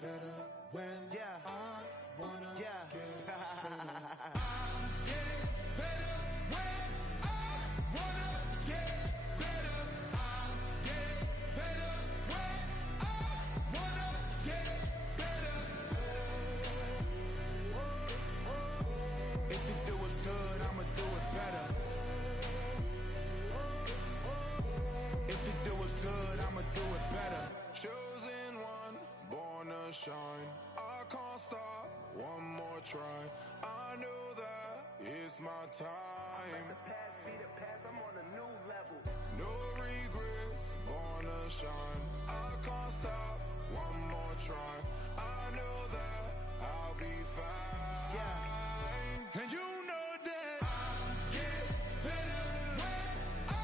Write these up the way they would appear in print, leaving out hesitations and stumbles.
better when I wanna get better. Shine, I can't stop, one more try. I know that it's my time. The past be the past, I'm on a new level. No regrets, born to shine. I can't stop, one more try. I know that I'll be fine. Yeah. And you know that I'll get better when I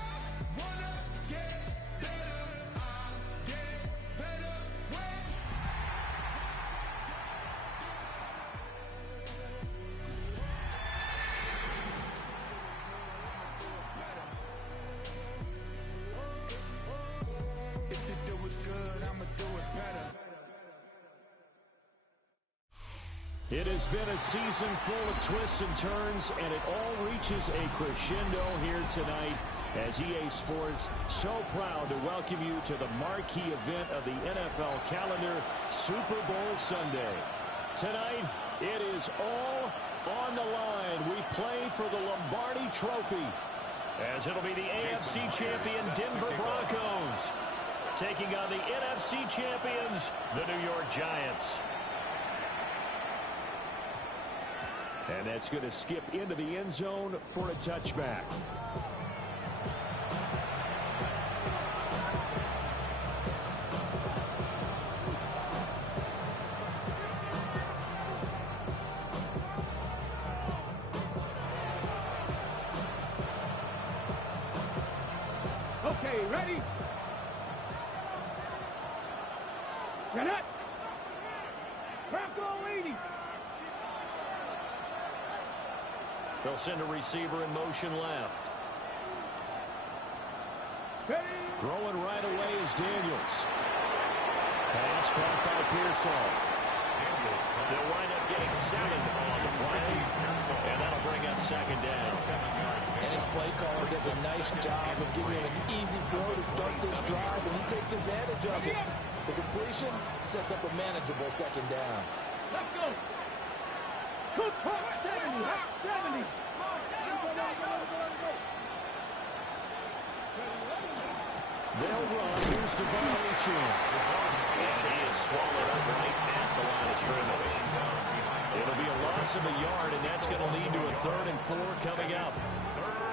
wanna get better. I'll get better when It has been a season full of twists and turns, and it all reaches a crescendo here tonight as EA Sports so proud to welcome you to the marquee event of the NFL calendar, Super Bowl Sunday. Tonight, it is all on the line. We play for the Lombardi Trophy, as it'll be the AFC champion Denver Broncos taking on the NFC champions, the New York Giants. And that's going to skip into the end zone for a touchback. Okay, ready? Get up! Bronco leading! They'll send a receiver in motion left. Throwing right away is Daniels. Pass caught by Pearsall. They'll wind up getting 7 on the play, and that'll bring up second down. And his play caller does a nice job of giving him an easy throw to start this drive, and he takes advantage of it. The completion sets up a manageable second down. Let's go! 70! 70! They'll run. Here's Devon Chin. And he is swallowed up right at the line of scrimmage. It'll be a loss of a yard, and that's going to lead to a 3rd and 4 coming up.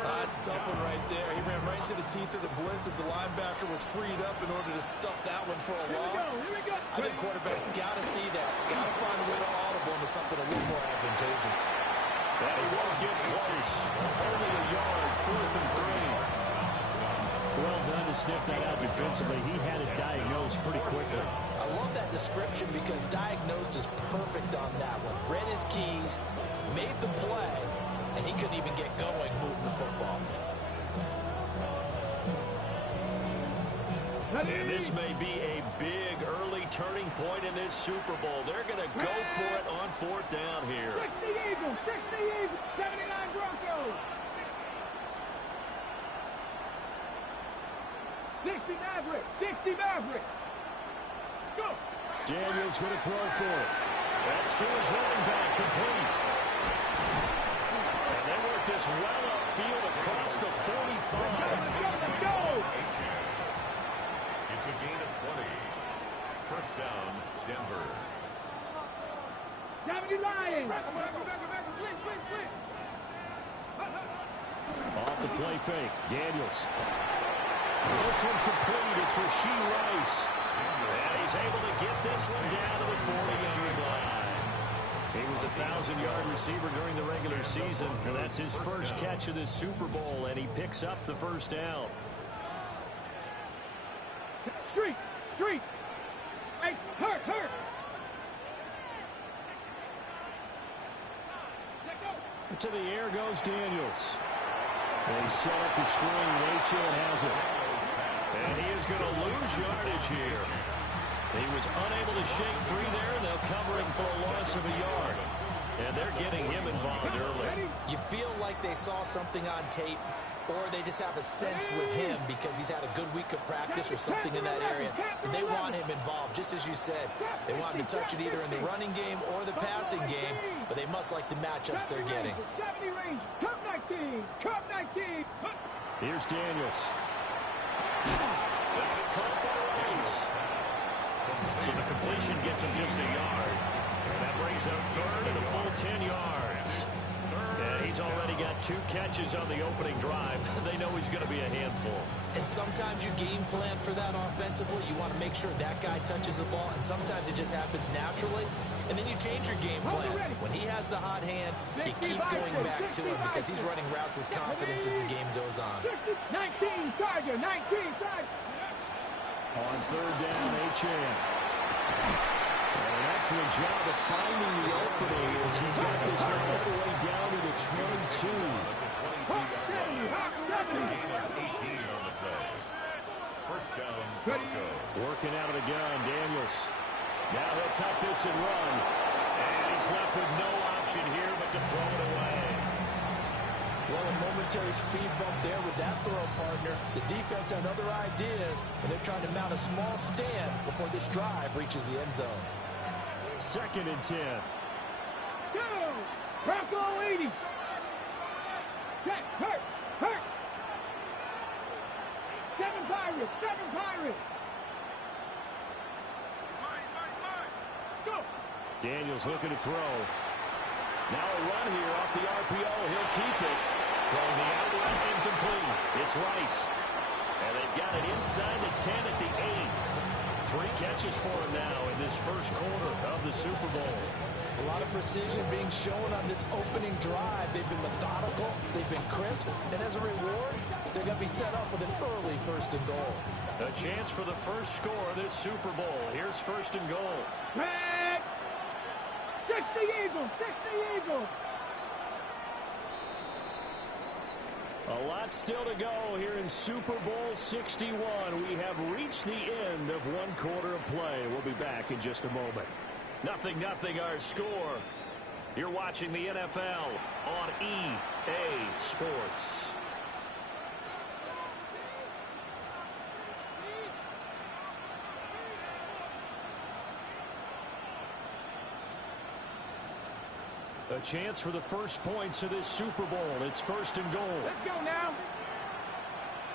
That's a tough one right there. He ran right into the teeth of the blitz as the linebacker was freed up in order to stuff that one for a loss. I think quarterbacks got to see that. Got to find a way to audible into something a little more advantageous. And he won't get close. Only a yard, 4th and 3. Well done to sniff that out defensively. He had it diagnosed pretty quickly. I love that description because diagnosed is perfect on that one. Read his keys, made the play, and he couldn't even get going moving the football. And this may be a big early turning point in this Super Bowl. They're going to go for it on 4th down here. 60 Eagles! 60 Eagles! 79 Broncos! 60 Mavericks! 60 Mavericks! Let's go! Daniels going to throw for it. That's to his running back, complete. And they work this well upfield across the 45. Let's go! It's a gain of 20. 1st down, Denver. 70 Lions! Off the play fake, Daniels. This one complete. It's Rashee Rice. And he's able to get this one down to the 40-yard line. He was a 1,000-yard receiver during the regular season, and that's his first catch of this Super Bowl, and he picks up the 1st down. Street! Hey, hurt! To the air goes Daniels. And he set up the screen. Achane has it. And he is going to lose yardage here. He was unable to shake free there, and they'll cover him for a loss of a yard. And they're getting him involved early. You feel like they saw something on tape, or they just have a sense with him because he's had a good week of practice or something in that area. And they want him involved, just as you said. They want him to touch it either in the running game or the passing game, but they must like the matchups they're getting. Here's Daniels. So the completion gets him just a yard. And that brings up third and a full 10 yards. And he's already got 2 catches on the opening drive. They know he's going to be a handful. And sometimes you game plan for that offensively. You want to make sure that guy touches the ball, and sometimes it just happens naturally. And then you change your game plan. When he has the hot hand, you keep going back to him because he's running routes with confidence as the game goes on. 19 Tiger, 19 Tiger. On third down, Achane. An excellent job of finding the opening as he's got this now all the way down to the 22. 18 on the play. First down, Broncos. Working out of the gun, Daniels. Now he'll tuck this and run. And he's left with no option here but to throw it away. Well, a momentary speed bump there with that throw, partner. The defense had other ideas, and they're trying to mount a small stand before this drive reaches the end zone. Second and 10. Go! Bronco 80. Check, hurt. 7 Pirates, 7 Pirates. Let's go. Daniels looking to throw. Now a run here off the RPO. He'll keep it. Throwing the outlet, incomplete. It's Rice. And they've got it inside the 10 at the 8. 3 catches for him now in this first quarter of the Super Bowl. A lot of precision being shown on this opening drive. They've been methodical. They've been crisp. And as a reward, they're going to be set up with an early first and goal. A chance for the first score of this Super Bowl. Here's first and goal. Red. 60 Eagles, 60 Eagles. A lot still to go here in Super Bowl 61. We have reached the end of one quarter of play. We'll be back in just a moment. 0-0 our score. You're watching the NFL on EA Sports. A chance for the first points of this Super Bowl. It's first and goal. Let's go now.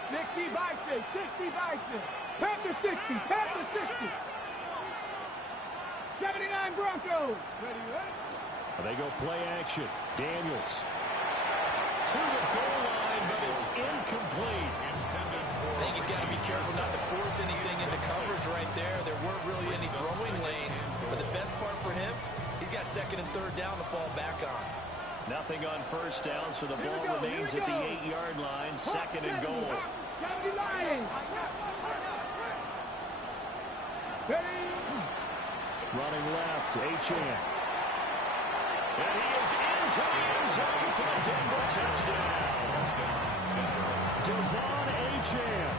60 Bison, 60 Bison. Panther 60, Panther 60. 79 Broncos. Ready? They go play action. Daniels. To the goal line, but it's incomplete. I think he's got to be careful not to force anything into coverage right there. There weren't really any throwing lanes. But the best part for him, he's got second and third down to fall back on. Nothing on first down, so the ball remains at the 8-yard line. Second and goal. 70 Lions. Ready? Running left, Achane. And he is into the end zone for the Denver touchdown. Devon Achane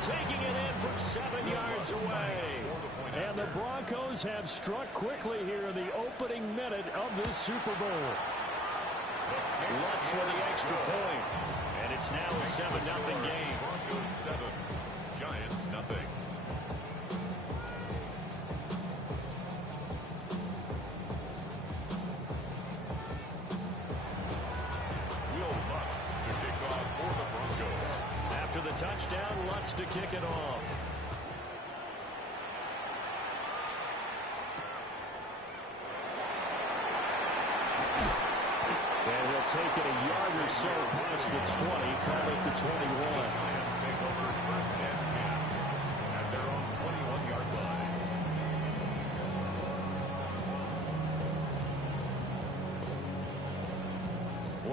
taking it in from 7 yards away. And the Broncos have struck quickly here in the opening minute of this Super Bowl. Lutz with the extra point. And it's now a 7-0 game. Broncos 7, Giants 0. After the touchdown, Lutz to kick it off. And he'll take it a yard or so past the 20, call it the 21. Giants take over first and 10 at their own 21-yard line.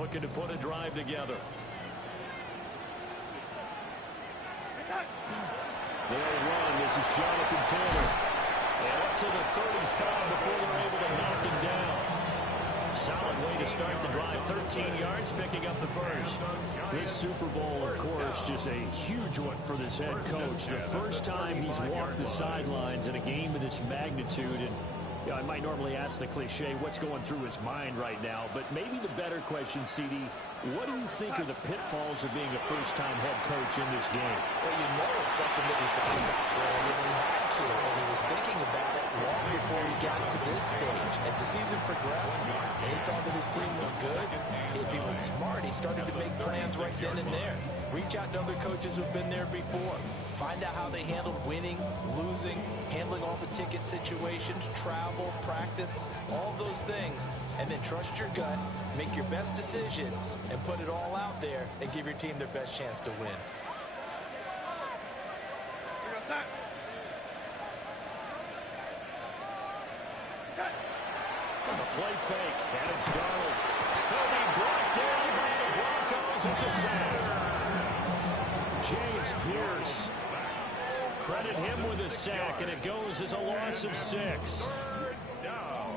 Looking to put a drive together. They'll run. This is Jonathan Taylor. And up to the 35 before they're able to knock him down. Solid way to start the drive. 13 yards, picking up the first. This Super Bowl, of course, just a huge one for this head coach. The first time he's walked the sidelines in a game of this magnitude. And I might normally ask the cliche, what's going through his mind right now? But maybe the better question, CD, what do you think are the pitfalls of being a first-time head coach in this game? Well, you know it's something that he thought about, Brandon, and he had to, and he was thinking about it long before he got to this stage. As the season progressed, and he saw that his team was good, if he was smart, he started to make plans right then and there. Reach out to other coaches who've been there before. Find out how they handled winning, losing, handling all the ticket situations, travel, practice, all those things, and then trust your gut, make your best decision, and put it all out there and give your team their best chance to win. On the play fake, and it's Darnold. He'll be brought down by the Broncos. It's a sack. James Pierce. Credit him with a sack, and it goes as a loss of 6. Third down.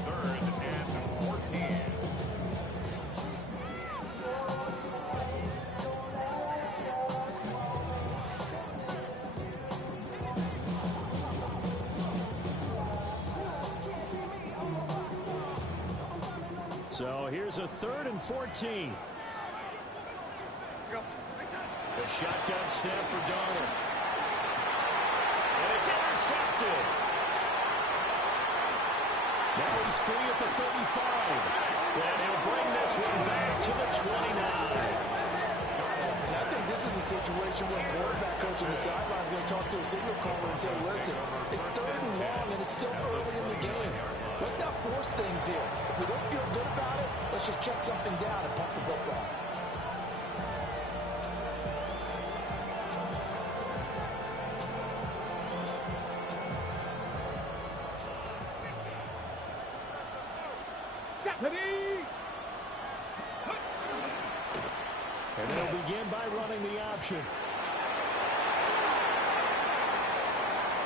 3rd and 14. So here's a 3rd and 14. The shotgun snap for Darnold. And it's intercepted. Now he's free at the 35. And he'll bring this one back to the 29. And I think this is a situation where quarterback coach on the sideline is going to talk to a signal caller and say, listen, it's 3rd and long and it's still early in the game. Let's not force things here. If we don't feel good about it, let's just check something down and pump the football. And they'll begin by running the option.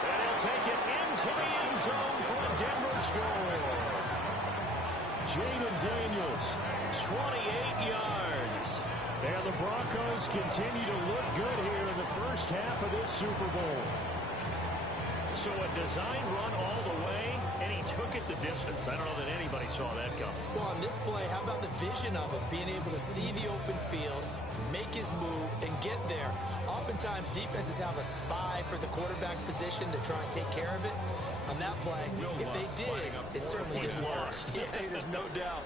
And he'll take it into the end zone for a Denver score. Jaden Daniels, 28 yards. And the Broncos continue to look good here in the first half of this Super Bowl. So a design run all the way, and he took it the distance. I don't know that anybody saw that coming. Well, on this play, how about the vision of it? Being able to see the open field, make his move, and get there. Oftentimes, defenses have a spy for the quarterback position to try and take care of it. On that play, if they did, it certainly didn't work. Yeah, there's no doubt.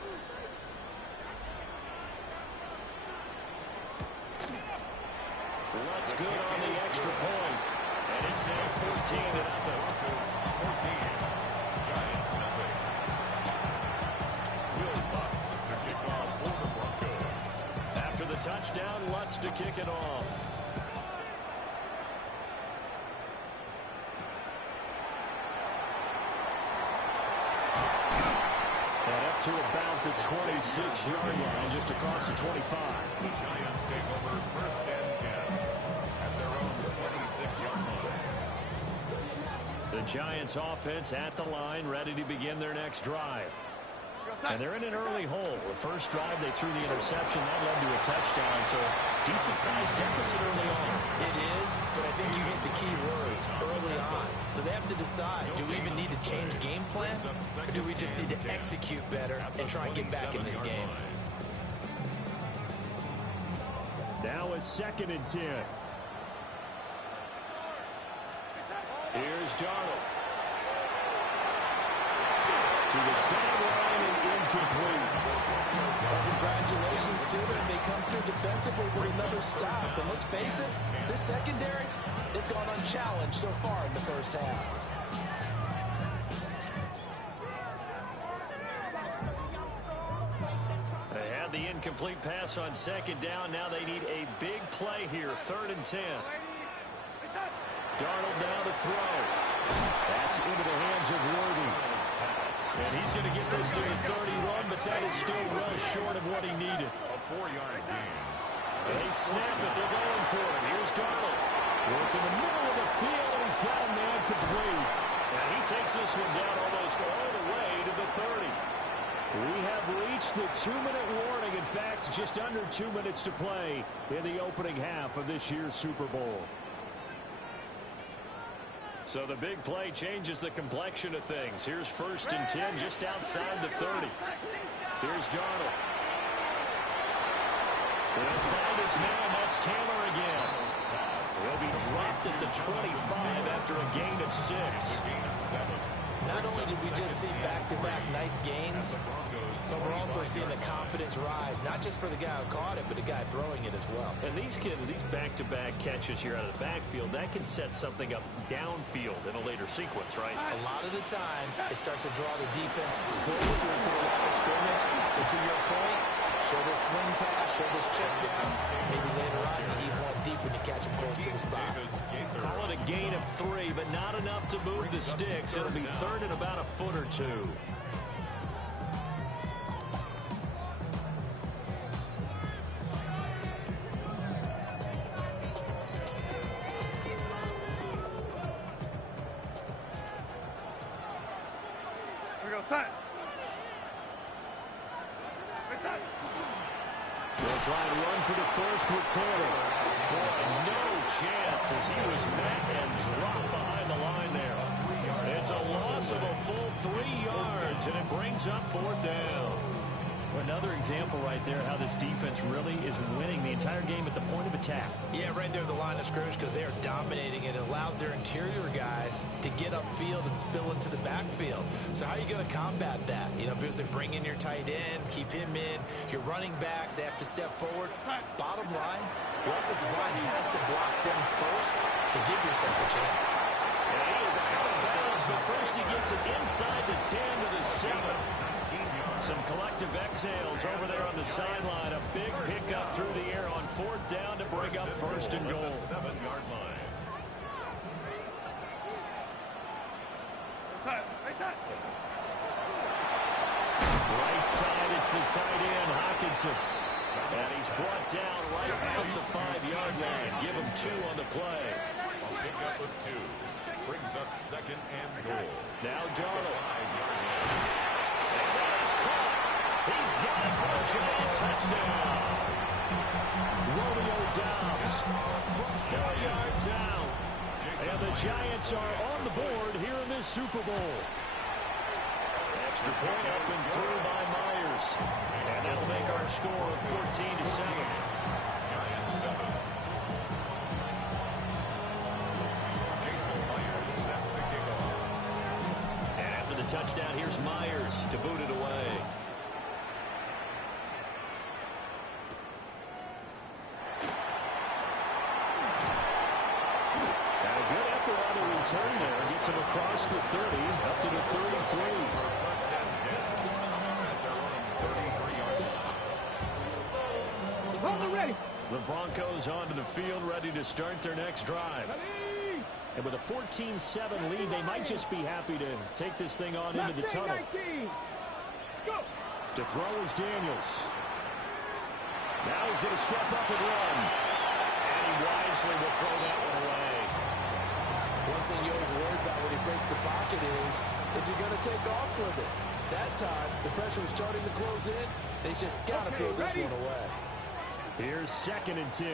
What's good on the extra point? And it's now 14-0. 14. Giants nothing. Will Lutz to kick off for the Broncos. After the touchdown, Lutz to kick it off. And up to about the 26-yard line, just across the 25. The Giants take over 1st and 10 at their own 26-yard line. The Giants offense at the line, ready to begin their next drive. And they're in an early hole. The first drive, they threw the interception. That led to a touchdown, so decent-sized deficit early on. It is, but I think you hit the key words early on. So they have to decide, do we even need to change game plan, or do we just need to execute better and try and get back in this game? Now a 2nd and 10. Here's Darnold. To the sideline and incomplete. Well, congratulations to them. They come through defensively with another stop. And let's face it, this secondary, they've gone unchallenged so far in the first half. They had the incomplete pass on 2nd down. Now they need a big play here. 3rd and 10. Darnold now to throw. That's into the hands of Worthy. And he's going to get this to the 31, but that is still well short of what he needed. A 4-yard gain. They snap it. They're going for it. Here's Darnold. Work in the middle of the field, and he's got a man complete. And he takes this one down almost all the way to the 30. We have reached the 2-minute warning. In fact, just under 2 minutes to play in the opening half of this year's Super Bowl. So the big play changes the complexion of things. Here's 1st and 10 just outside the 30. Here's Darnold. He'll find his man. That's Taylor again. He'll be dropped at the 25 after a gain of 6. Not only did we just see back-to-back nice gains, but we're also seeing the confidence rise, not just for the guy who caught it, but the guy throwing it as well. And these back-to-back catches here out of the backfield, that can set something up downfield in a later sequence, right? A lot of the time, it starts to draw the defense closer to the line of scrimmage. So to your point, show this swing pass, show this check down. Maybe later on you heave one deep and you catch him close to the spot. Call it a gain of 3, but not enough to move the sticks. It'll be 3rd and about a foot or 2. They'll try and run for the first with Taylor. Boy, no chance as he was met and dropped behind the line there. It's a loss of a full 3 yards, and it brings up 4th down. Another example right there how this defense really is winning the entire game at the point of attack. Yeah, right there at the line of scrimmage because they are dominating it. It allows their interior guys to get upfield and spill into the backfield. So how are you going to combat that? You know, because they bring in your tight end, keep him in. Your running backs, they have to step forward. Bottom line, your offensive line has to block them first to give yourself a chance. And he is out of bounds, but first he gets it inside the 10 to the 7. Some collective exhales over there on the sideline. A big pickup through the air on 4th down to bring up 1st and goal. 7-yard line. Right side, it's the tight end, Hockenson. And he's brought down right about the 5-yard line. Give him 2 on the play. A pickup of 2. Brings up 2nd and goal. Now Darnold. He's got it for a giant touchdown. Romeo Doubs from 4 yards out. And the Giants are on the board here in this Super Bowl. Extra point up and through by Myers. And that'll make our score of 14-7. Giants 7. Jason Myers set to kick off. And after the touchdown, here's Myers to boot it away. Turn there, gets him across the 30, up to the 33. Ready. The Broncos onto the field, ready to start their next drive. And with a 14-7 lead, they might just be happy to take this thing on into the tunnel. To throw is Daniels. Now he's going to step up and run. And he wisely will throw that one away. One thing you always worry about when he breaks the pocket is he going to take off with it? That time, the pressure was starting to close in. They just got to throw this one away. Here's 2nd and 10.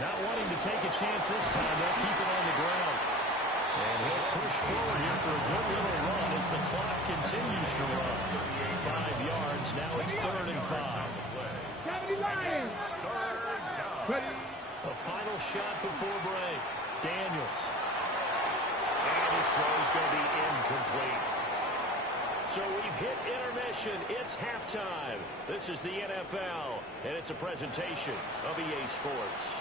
Not wanting to take a chance this time. They'll keep it on the ground. And he'll push forward here for a good little run as the clock continues to run. 5 yards. Now it's 3rd and 5. A final shot before break. Daniels. And his throw's going to be incomplete. So we've hit intermission. It's halftime. This is the NFL, and it's a presentation of EA Sports.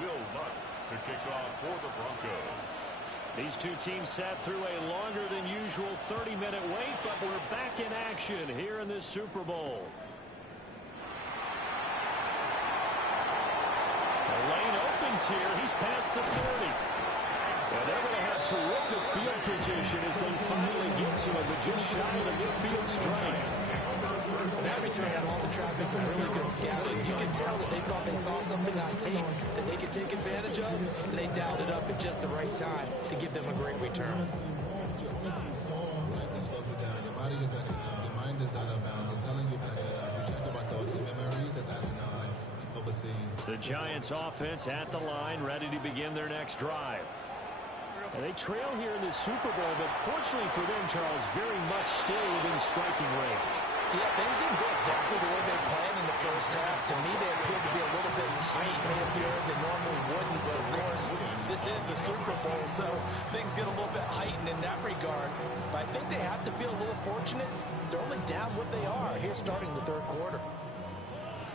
Will Lutz to kick off for the Broncos. These two teams sat through a longer than usual 30-minute wait, but we're back in action here in this Super Bowl. The lane opens here. He's past the 30. And they're going to have terrific field position as they finally get to it, but just shy of the midfield strike. That return had all the traffic and really good scouting. You could tell that they thought they saw something on tape that they could take advantage of, and they dialed it up at just the right time to give them a great return. Your body is at it now. Your mind is out of bounds. It's telling you back it up. You check about thoughts and memories that's adding up like overseas. The Giants offense at the line, ready to begin their next drive. And they trail here in the Super Bowl, but fortunately for them, Charles, very much still within striking range. Yeah, things didn't go exactly the way they planned in the first half. To me, they appeared to be a little bit tight, made appear as they normally wouldn't. But, of course, this is the Super Bowl, so things get a little bit heightened in that regard. But I think they have to feel a little fortunate. They're only down what they are here starting the third quarter.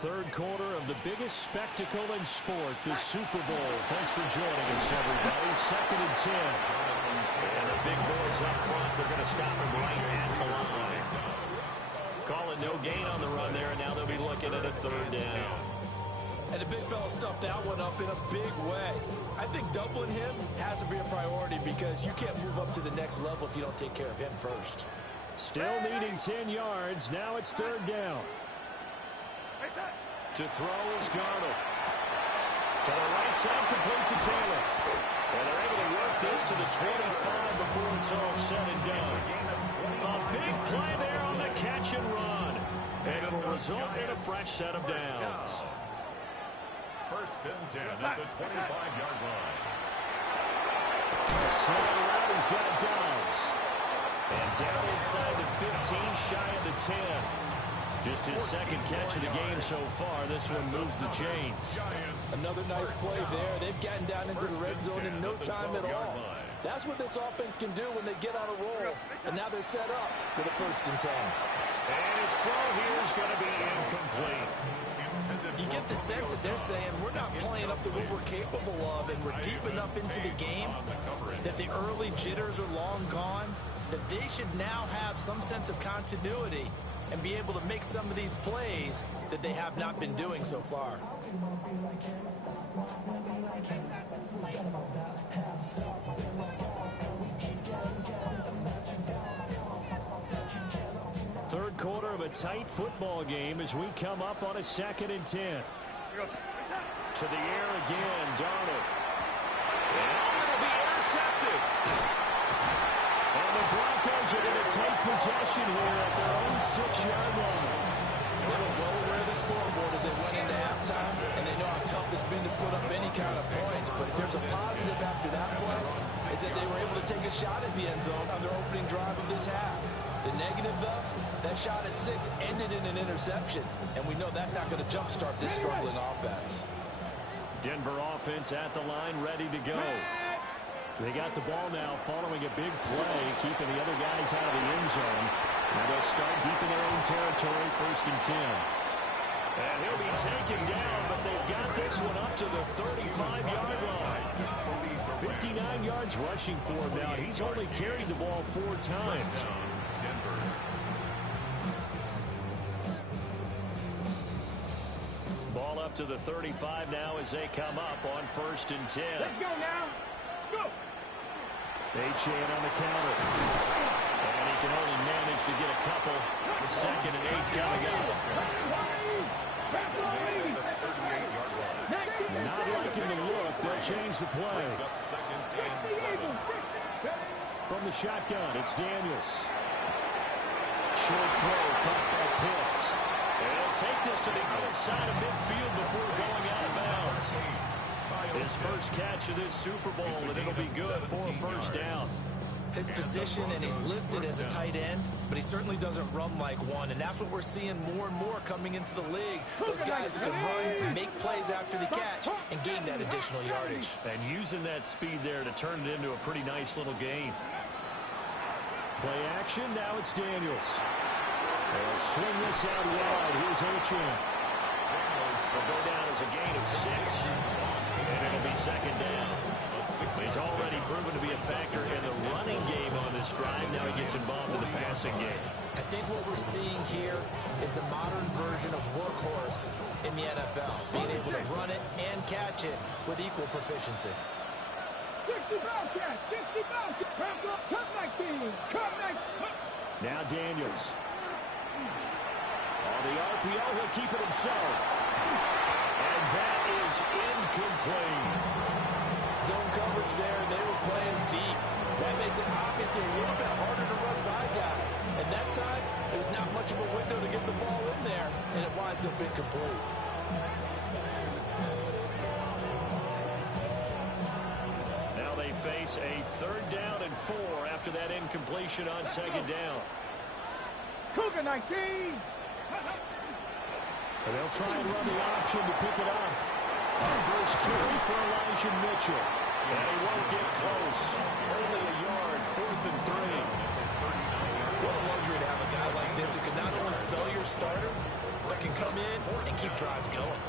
Third quarter of the biggest spectacle in sport, the Super Bowl. Thanks for joining us, everybody. 2nd and 10. And the big boys up front, they're going to stop him right at the line. Call it no gain on the run there, and now they'll be looking at a 3rd down. And the big fella stuffed that one up in a big way. I think doubling him has to be a priority because you can't move up to the next level if you don't take care of him first. Still needing 10 yards. Now it's 3rd down. To throw is Darnold. To the right side, complete to Taylor. And they're able to work this to the 25 before it's all said and done. A big play there on the catch and run. And it'll result in a fresh set of downs. 1st and 10 at the 25-yard line. Slide around, he's got Downs. And down inside the 15, shy of the 10. Just his 2nd catch of the game so far. This one moves the chains. Another nice play there. They've gotten down into the red zone in no time at all. That's what this offense can do when they get on a roll. And now they're set up with a 1st and 10. And his throw here is going to be incomplete. You get the sense that they're saying we're not playing up to what we're capable of, and we're deep enough into the game that the early jitters are long gone, that they should now have some sense of continuity and be able to make some of these plays that they have not been doing so far. Third quarter of a tight football game as we come up on a 2nd and 10. To the air again, Darnold. And it'll be intercepted. And the Broncos are going to take possession here at their own 6-yard line. They were well aware of the scoreboard as they went into halftime, and they know how tough it's been to put up any kind of points. But if there's a positive after that play, is that they were able to take a shot at the end zone on their opening drive of this half. The negative, though, that shot at 6 ended in an interception, and we know that's not going to jumpstart this struggling offense. Denver offense at the line, ready to go. They got the ball now following a big play, keeping the other guys out of the end zone. Now they'll start deep in their own territory, 1st and 10. And he'll be taken down, but they've got this one up to the 35-yard line. 59 yards rushing for him now. He's only carried the ball 4 times. Ball up to the 35 now as they come up on 1st and 10. Let's go now. Go. Achane on the counter. And he can only manage to get a couple. The 2nd and 8 coming up. Not liking the look. They'll change the play. From the shotgun, it's Daniels. Short throw, caught by Pitts. And he'll take this to the other side of midfield before going out of bounds. His first catch of this Super Bowl, and it'll be good for a 1st down. His position, and he's listed as a tight end, but he certainly doesn't run like one, and that's what we're seeing more and more coming into the league. Those guys who can run, make plays after the catch, and gain that additional yardage. And using that speed there to turn it into a pretty nice little game. Play action, now it's Daniels. They'll swing this out wide. Here's Achane. Will go down as a gain of 6, and it'll be 2nd down. He's already proven to be a factor in the running game on this drive. Now he gets involved in the passing game. I think what we're seeing here is the modern version of workhorse in the NFL, being able to run it and catch it with equal proficiency. 60 Bobcat, 60 Bobcat. Cut 19, cut 19. Now Daniels. On the RPO, he'll keep it himself. And that is incomplete. Zone coverage there, they were playing deep. That makes it obviously a little bit harder to run by guys. And that time, there's not much of a window to get the ball in there, and it winds up incomplete. Now they face a 3rd down and 4 after that incompletion on 2nd down. Cougar 19. And they'll try and run the option to pick it up. First carry for Elijah Mitchell. And he won't get close. Only a yard, 4th and 3. What a luxury to have a guy like this who can not only spell your starter, but can come in and keep drives going.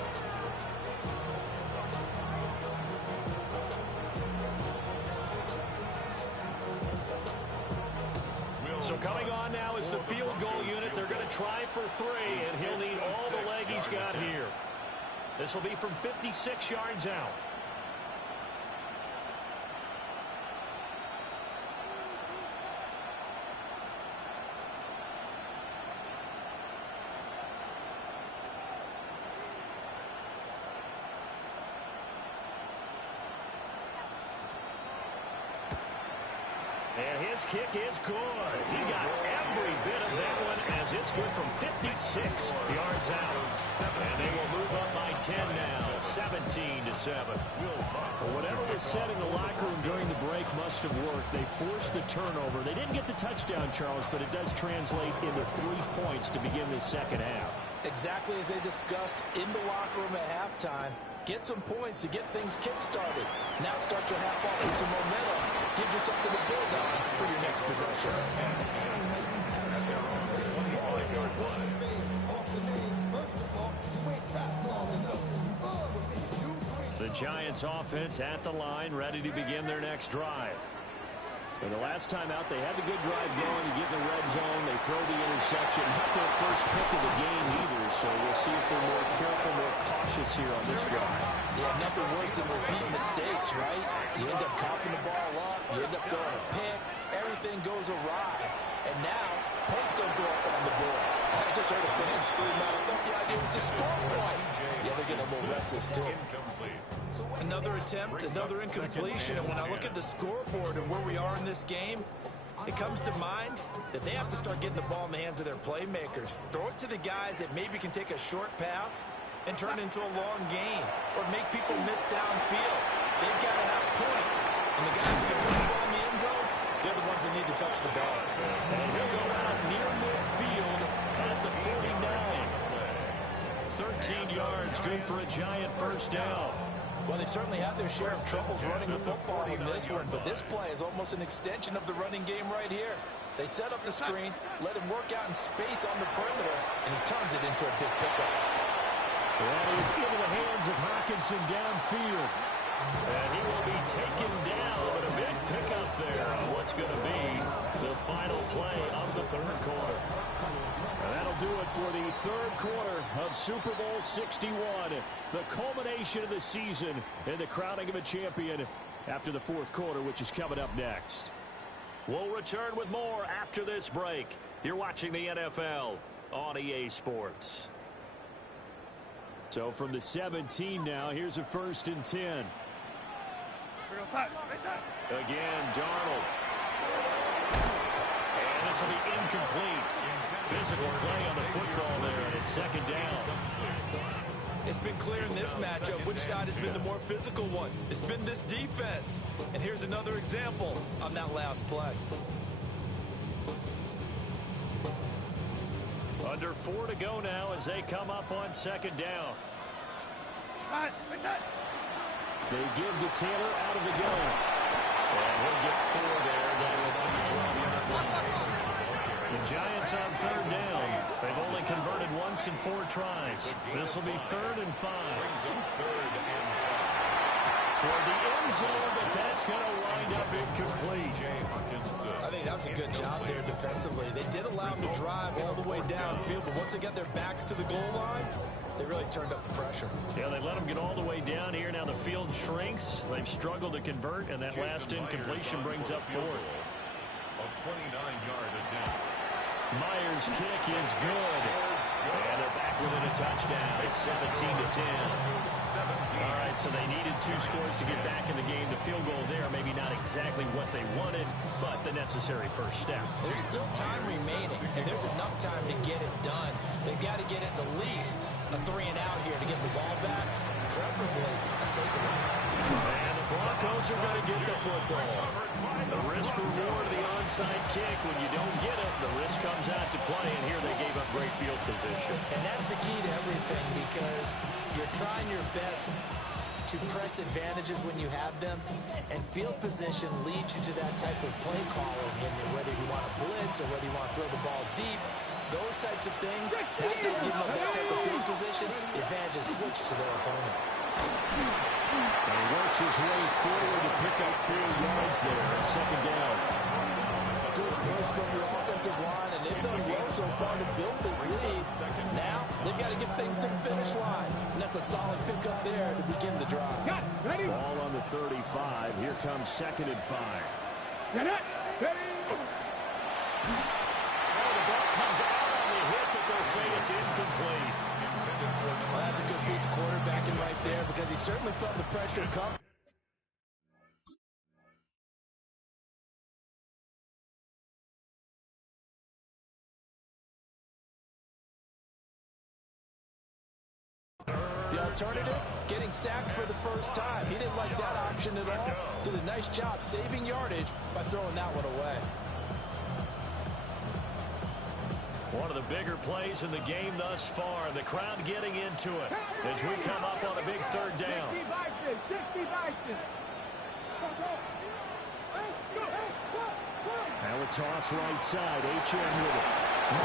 So coming on now is the field goal unit. They're going to try for 3, and he'll need all the leg he's got here. This will be from 56 yards out. And his kick is good. He got every bit of that one as it's good from 56 yards out. And they will move up by 10 now, 17-7. Well, whatever was said in the locker room during the break must have worked. They forced the turnover. They didn't get the touchdown, Charles, but it does translate into 3 points to begin the second half. Exactly as they discussed in the locker room at halftime. Get some points to get things kick-started. Now start your half off with some momentum. Gives you something to build on for your next possession. The Giants offense at the line, ready to begin their next drive. And the last time out, they had the good drive going to get in the red zone. They throw the interception. Not their first pick of the game either, so we'll see if they're more careful, more cautious here on this drive. Yeah, nothing worse than repeating mistakes, right? You end up coughing the ball up. You end up throwing a pick. Everything goes awry. And now, points don't go up on the board. I just heard a fan scream out. I thought the idea was to score points. Yeah, they're getting a little restless, too. Another attempt, another incompletion, and when I look at the scoreboard and where we are in this game, it comes to mind that they have to start getting the ball in the hands of their playmakers. Throw it to the guys that maybe can take a short pass and turn it into a long gain or make people miss downfield. They've got to have points, and the guys who can put the ball in the end zone, they're the ones that need to touch the ball. And he'll go out near midfield at the 49. 13 yards, good for a Giant first down. Well, they certainly had their share of troubles running the football in this one, but this play is almost an extension of the running game right here. They set up the screen, let him work out in space on the perimeter, and he turns it into a big pickup. That is into the hands of Hockenson downfield. And he will be taken down, but a big pickup there on what's going to be the final play of the third quarter. And that'll do it for the third quarter of Super Bowl 61. The culmination of the season and the crowning of a champion after the fourth quarter, which is coming up next. We'll return with more after this break. You're watching the NFL on EA Sports. So from the 17 now, here's a 1st and 10. Again, Darnold. And this will be incomplete. Physical play on the football there, and it's 2nd down. It's been clear in this matchup which side has been the more physical one. It's been this defense. And here's another example on that last play. Under 4 to go now as they come up on 2nd down. They give to Taylor out of the gun. And he'll get 4 there down on the 12-yard line. The Giants on 3rd down. They've only converted once in 4 tries. This will be 3rd and 5. Toward the end zone, but that's going to wind up incomplete. I think that was a good job there defensively. They did allow them to drive all the way downfield, but once they got their backs to the goal line, They really turned up the pressure. Yeah, they let them get all the way down here. Now the field shrinks. They've struggled to convert, and that last incompletion brings up fourth. A 29-yard attempt. Myers' kick is good. And they're back within a touchdown. It's 17-10. All right, so they needed 2 scores to get back in the game. The field goal there, maybe not exactly what they wanted, but the necessary first step. There's still time remaining, and there's enough time to get it done. They've got to get at the least a 3-and-out here to get the ball back, preferably a takeaway. And the Broncos are going to get the football. The risk-reward of the onside kick. When you don't get it, the risk comes out to play, and here they gave up great field position. And that's the key to everything, because you're trying your best to press advantages when you have them, and field position leads you to that type of play calling, and whether you want to blitz or whether you want to throw the ball deep, those types of things, now they give them that type of field position, the advantage is switched to their opponent. And he works his way forward to pick up 4 yards there on second down. Good push from the offensive line, and they've done well so far to build this lead. Now, they've got to get things to the finish line, and that's a solid pickup there to begin the drive. Ready? Ball on the 35. Here comes 2nd and 5. Get it. Ready? The ball comes out on the hit, but they'll say it's incomplete. Well, that's a good piece of quarterbacking right there, because he certainly felt the pressure come. The alternative, getting sacked for the first time. He didn't like that option at all. Did a nice job saving yardage by throwing that one away. One of the bigger plays in the game thus far. The crowd getting into it as we come up on a big 3rd down. 60 Bison. Now a toss right side. HM with it.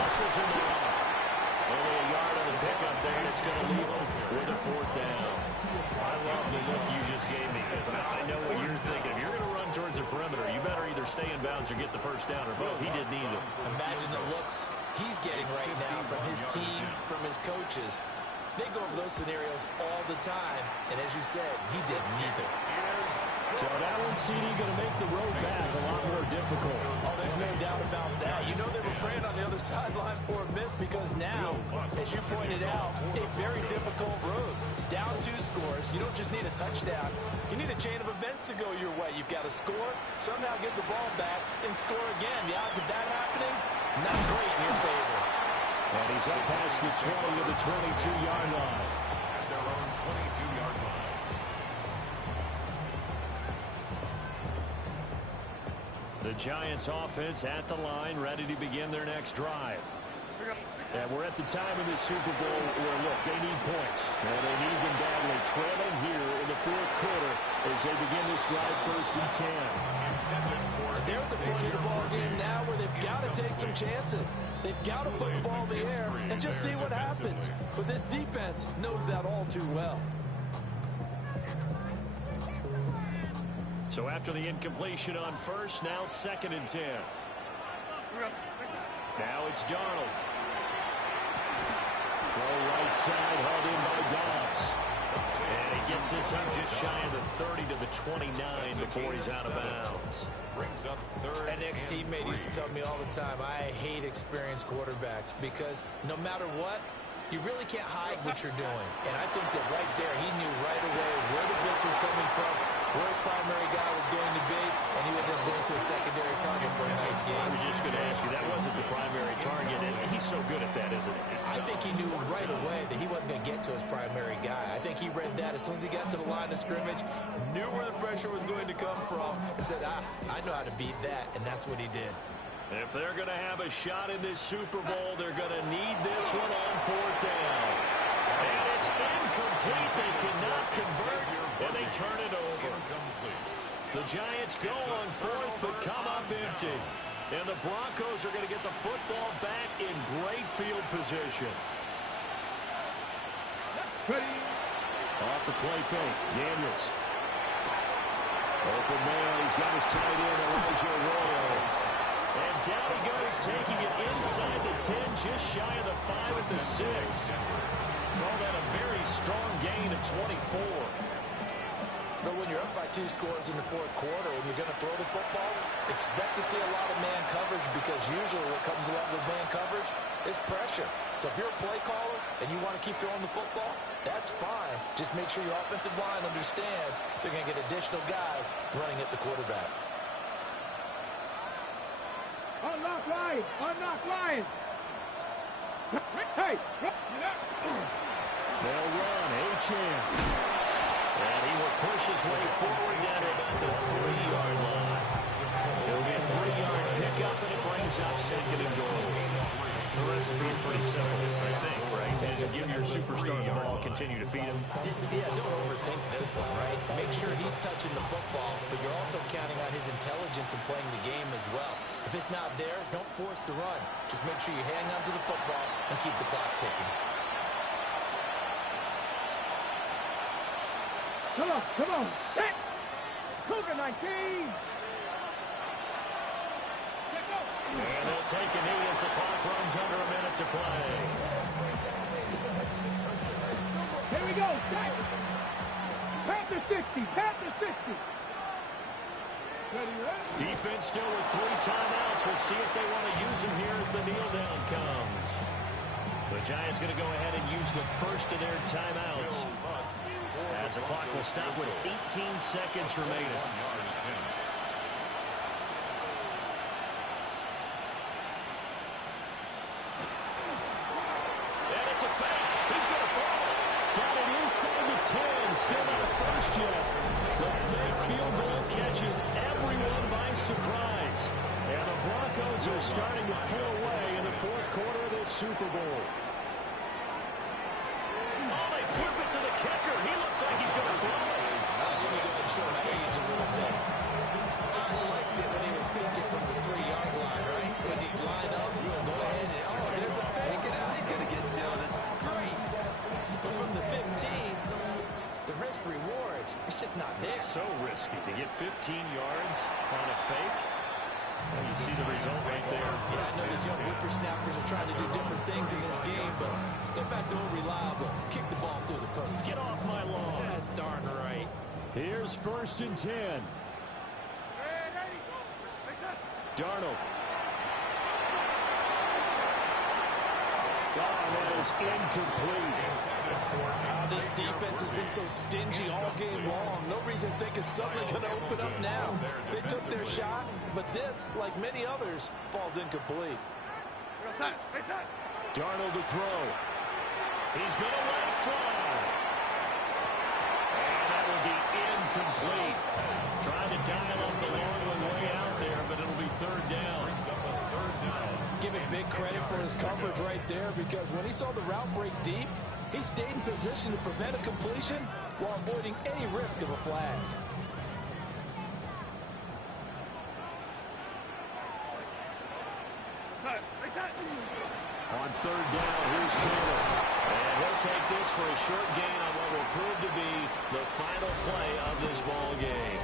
Muscles him off. Only a yard on the pickup there, and it's going to leave him with a 4th down. I love the look you just gave me, because I know what you're thinking. If you're going to run towards the perimeter, you better either stay in bounds or get the first down, or both. He did neither. Imagine the looks he's getting right now from his team, from his coaches. They go over those scenarios all the time, and as you said, he did neither. So that one, CD, going to make the road back a lot more difficult. Oh, there's no doubt about that. You know they were praying on the other sideline for a miss, because now, as you pointed out, a very difficult road. Down 2 scores. You don't just need a touchdown. You need a chain of events to go your way. You've got to score, somehow get the ball back, and score again. The odds of that happening, not great in your favor. And he's up past the 20 to the 22-yard line. At their own 22-yard line. The Giants offense at the line, ready to begin their next drive. And we're at the time in the Super Bowl where, look, they need points. And they need them badly. Trailing here in the 4th quarter as they begin this drive 1st and 10. And they're at the point of the ball game now where they've got to take some chances. They've got to put the ball in the air and just see what happens. But this defense knows that all too well. So after the incompletion on 1st, now 2nd and 10. Now it's Darnold. Throw right side, hauled in by Dobbs. And he gets this up just shy of the 30 to the 29 before he's out of bounds. Brings up 3rd. An ex-teammate used to tell me all the time, I hate experienced quarterbacks, because no matter what, you really can't hide what you're doing. And I think that right there, he knew right away where the blitz was coming from, where his primary guy was going to be, and he ended up going to a secondary target for a nice game. I was just going to ask you, that wasn't the primary target, and he's so good at that, isn't he? I think he knew right away that he wasn't going to get to his primary guy. I think he read that as soon as he got to the line of scrimmage, knew where the pressure was going to come from, and said, I know how to beat that, and that's what he did. If they're going to have a shot in this Super Bowl, they're going to need this one on 4th down. And it's incomplete. They cannot convert, and they turn it over. The Giants go on 4th, but come up empty. And the Broncos are going to get the football back in great field position. Ready? Off the play fake. Daniels. Open man. He's got his tight end, Elijah Royal. And down he goes, taking it inside the 10, just shy of the 5 at the 6. Call that a very strong gain of 24. But when you're up by 2 scores in the fourth quarter and you're going to throw the football, expect to see a lot of man coverage, because usually what comes along with man coverage is pressure. So if you're a play caller and you want to keep throwing the football, that's fine. Just make sure your offensive line understands they're going to get additional guys running at the quarterback. Unlock line! Unlock line! Hey! They'll run. Achane. And he will push his way forward down to about the 3-yard line. It'll be a 3-yard pickup, and it brings up second and goal. The recipe is pretty simple, I think, right? And give your superstar the ball, continue to feed him. Yeah, don't overthink this one, right? Make sure he's touching the football, but you're also counting on his intelligence in playing the game as well. If it's not there, don't force the run. Just make sure you hang on to the football and keep the clock ticking. Come on, come on. Set. Cougar 19. And they'll take a knee as the clock runs under a minute to play. Here we go. Set. Panther 60. Panther 60. Ready, ready? Defense still with 3 timeouts. We'll see if they want to use them here as the kneel down comes. The Giants going to go ahead and use the first of their timeouts, as the clock will stop with 18 seconds remaining. And it's a fake. He's going to throw it. Got it inside the 10. Still not a first yet. The fake field goal catches everyone by surprise. And the Broncos are starting to pull away in the fourth quarter of this Super Bowl. Oh, they flip it to the kicker. He looks like he's going to throw it. Let me go ahead and show my age a little bit. I liked it when he was peeking from the 3-yard line, right? When he lined up, go ahead and, oh, there's a fake, and now he's going to get 2. That's great. But from the 15, the risk reward, it's just not there. So risky to get 15 yards on a fake. Well, you see the result right there. Yeah, I know these young whippersnappers are trying to do different things in this game, but let's get back to old reliable. Kick the ball through the post. Get off my lawn. That's darn right. Here's 1st and 10. Darnold. Oh, that is incomplete. This defense has been so stingy all game long. No reason to think it's suddenly going to open up now. They took their shot, but this, like many others, falls incomplete. Darnold to throw. He's going to let it fly. And that will be incomplete. Trying to dial up the long one way out there, but it'll be 3rd down. Give him big credit for his coverage right there, because when he saw the route break deep, he stayed in position to prevent a completion while avoiding any risk of a flag. On 3rd down, here's Taylor. And he'll take this for a short gain on what will prove to be the final play of this ball game.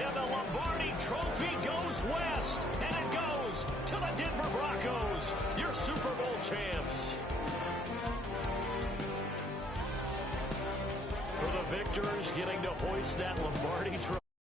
And the Lombardi Trophy goes west, and it goes to the Denver Broncos, your Super Bowl champs. For the victors, getting to hoist that Lombardi Trophy.